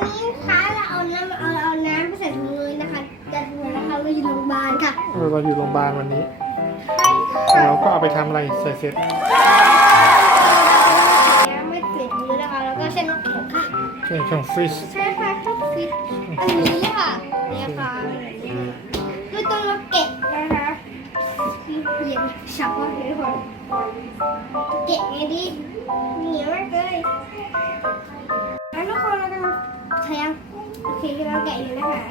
อันนี้ค่ะเราเอาน้ำเอาเอาน้ำไปใส่ถุงมือนะคะจัดมือนะคะเราอยู่โรงพยาบาลค่ะเออเราอยู่โรงพยาบาลวันนี้ใช่ค่ะเราก็เอาไปทำอะไรใส่เสร็จน้ำไม่เปลี่ยนมือนะคะแล้วก็เส้นน้ำแข็งค่ะใช่ช่องฟรีซใช่ค่ะทุกฟิตอันนี้ค่ะเนี่ยค่ะคือต้องเราเก็บนะคะที่เปลี่ยนฉับว่าเลยทุกคนเก็บไงดีเหนียวมากเลย เคเราแกะอยู่นะคะ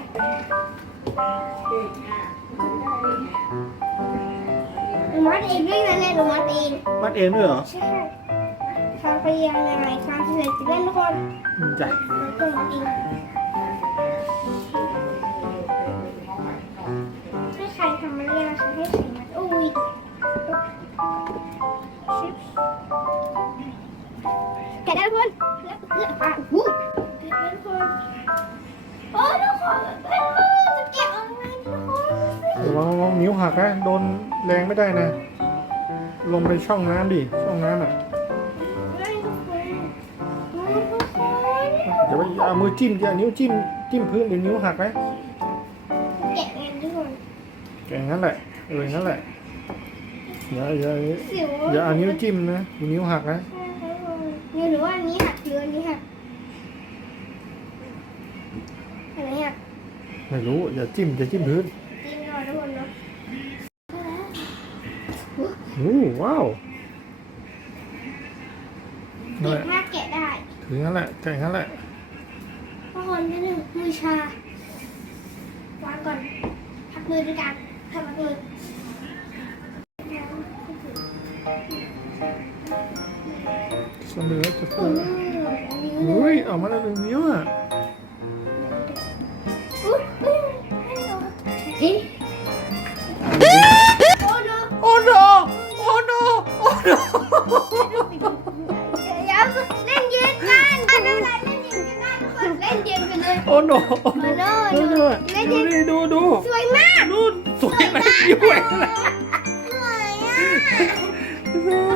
หนูมัดเองด้วยนะเนี่ยหนูมัดเองมัดเองด้วยเหรอ ใช่ทางไปยังไงทางเสร็จแล้วทุกคนอืมจ้ะมันก็มัดเองให้ใครทำมันเรียกนะคะให้ใครมัดอุ้ยชิปแกะได้ทุกคนแล้วเลือกอะหูแกะ ระวังระวังนิ้วหักนะโดนแรงไม่ได้นะ ลงไปช่องน้ำดิ ช่องน้ำอะไม่ทุกคนไม่ทุกคนอย่าไปเอามือจิ้มอย่าเอานิ้วจิ้ม จิ้มพื้นเดี๋ยวนิ้วหักนะแกะเงินทุกคนแกอย่างนั้นแหละเอออย่างนั้นแหละ อย่าอย่าสิวอย่าเอานิ้วจิ้มนะเดี๋ยวนิ้วหักนะเนี่ยหรือว่าอันนี้หักหรืออันนี้หักอันไหนหักไม่รู้ อย่าจิ้ม อย่าจิ้มพื้น จริงเหรอทุกคนเนาะ โอ้ว้าวนั่นเด็แหกละมากแกะได้ถืออย่างนั้นแหละแกอย่างนั้นแหละทุกคนนี่หนึ่งมือชาวางก่อนพักมือด้วยกันพักมือสมเด็จจะโอ้พูดยเฮ้ยออกมาแล้วหนึ่งนิ้วอะอุ๊ อ้โนโอ้โนโอ้โนดูเล่นดูเย็นดูดูสวยมากดูสวยไหมสวยนะสวยอะ